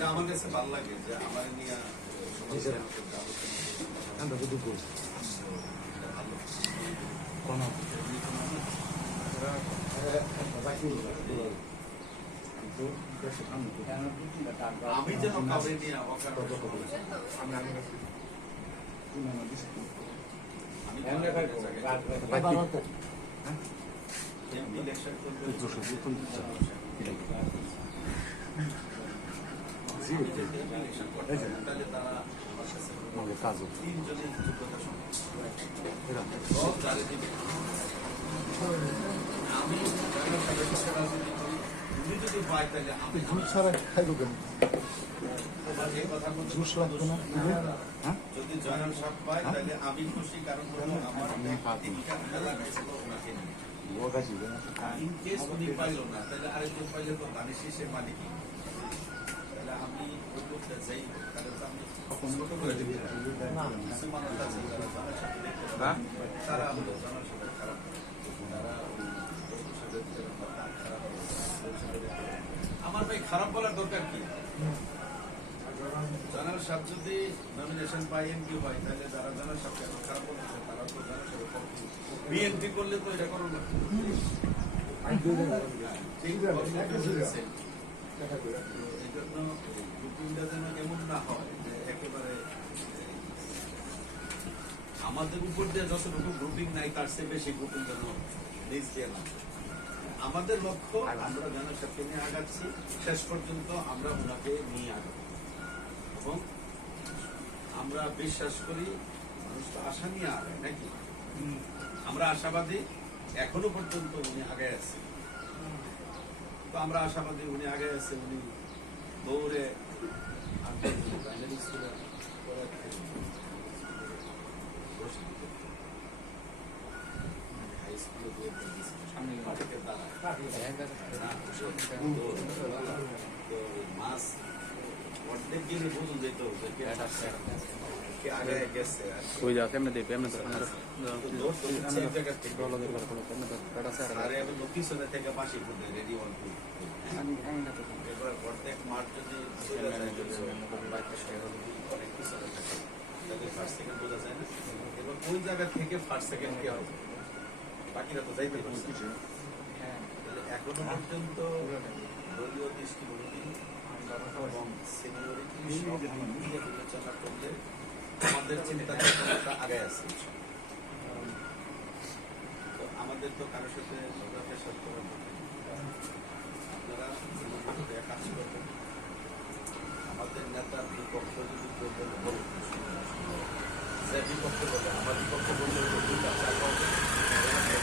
এটা আমার কাছে ভালো লাগে যে আমার নিয়ে আমি যেন কাউরে নিয়ে যদি জয়নাল সাহেব পায় তাহলে আমি খুশি, কারণ আমার ইন কেস উনি পাইল না তাহলে আরেকজন পাইলে তো দানিশি সে মালিক, তাহলে আমি ওই লোকটা যাই তাহলে তো আমি ছোট করে দিবি তারা হলো জয়নাল সাহেব খারাপ, তারা আমার ভাই খারাপ বলার দরকার কি? জয়নাল সাহেব যদি নমিনেশন পায় এমপি হয় তাহলে যারা জয়নাল সাহেবকে এখন খারাপ বলছে তারা তো জয়নাল সাহেব বিএনপি করলে তো এটা করো না। এই জন্য গ্রুপিংটা যেন এমন না হয় যে একেবারে আমাদের উপর দিয়ে যতটুকু গ্রুপিং নাই তার চেয়ে বেশি গ্রুপিং যেন নিজ দিয়ে না। আমাদের লক্ষ্য আমরা জয়নাল সাহেবকে নিয়ে আগাচ্ছি, শেষ পর্যন্ত আমরা ওনাকে নিয়ে আগাবো এবং আমরা বিশ্বাস করি মানুষ তো আশা নিয়ে আগায় নাকি, আমরা আশাবাদী এখনো পর্যন্ত উনি আগে আছে, তো আমরা আশাবাদী উনি আগে আছে। উনি দৌড়ে প্রাইমারি স্কুলে হাই স্কুলে মাস অর্ধেক গেলে বুঝুন যেত আগে গেছে পিছনে থেকে পাশে রেডি এবার অর্ধেক মাঠ যদি অনেক পিছনে থাকে তাহলে ফার্স্ট সেকেন্ড বোঝা যায় না। এবার ওই জায়গা থেকে ফার্স্ট সেকেন্ড কে হবে, বাকিরা তো যাইতে পারছে। এখনো পর্যন্ত দলীয় দৃষ্টিভঙ্গি এবং সিনিয়রিটি বিবেচনা করলে আমাদের চিন্তা আগে আছে। তো আমাদের তো কারোর সাথে ঝগড়া করার আপনারা কাজ করবেন। আমাদের নেতার বিপক্ষ যদি বলে যে বিপক্ষ বলে আমার বিপক্ষ বললে দুটা চা পাবে,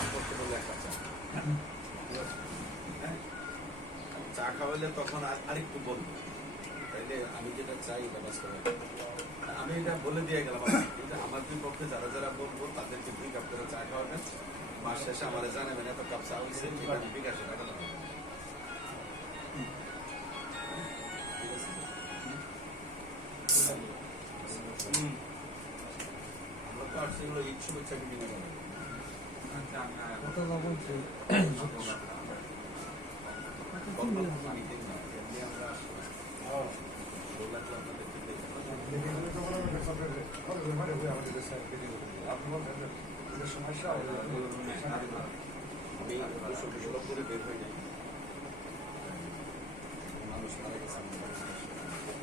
বিপক্ষ বললে একটা চা চা খাওয়ালে তখন আরেকটু বলবো, তাইলে আমি যেটা চাই এটা বাস্তবায়ন। আমি এটা বলে দিয়ে গেলাম আমার বিপক্ষে যারা যারা বলবো তাদেরকে 2 কাপ করে চা খাওয়াবেন, মাস শেষে আমার জানাবেন এত কাপ চা হয়েছে বিকাশে টাকা দেওয়া হবে। আমরা তো আসছি হলো ঈদ শুভেচ্ছা বিনিময় সমস্যা আমি 200 করে বের হয়ে যাই, মানুষ মারা গেছে।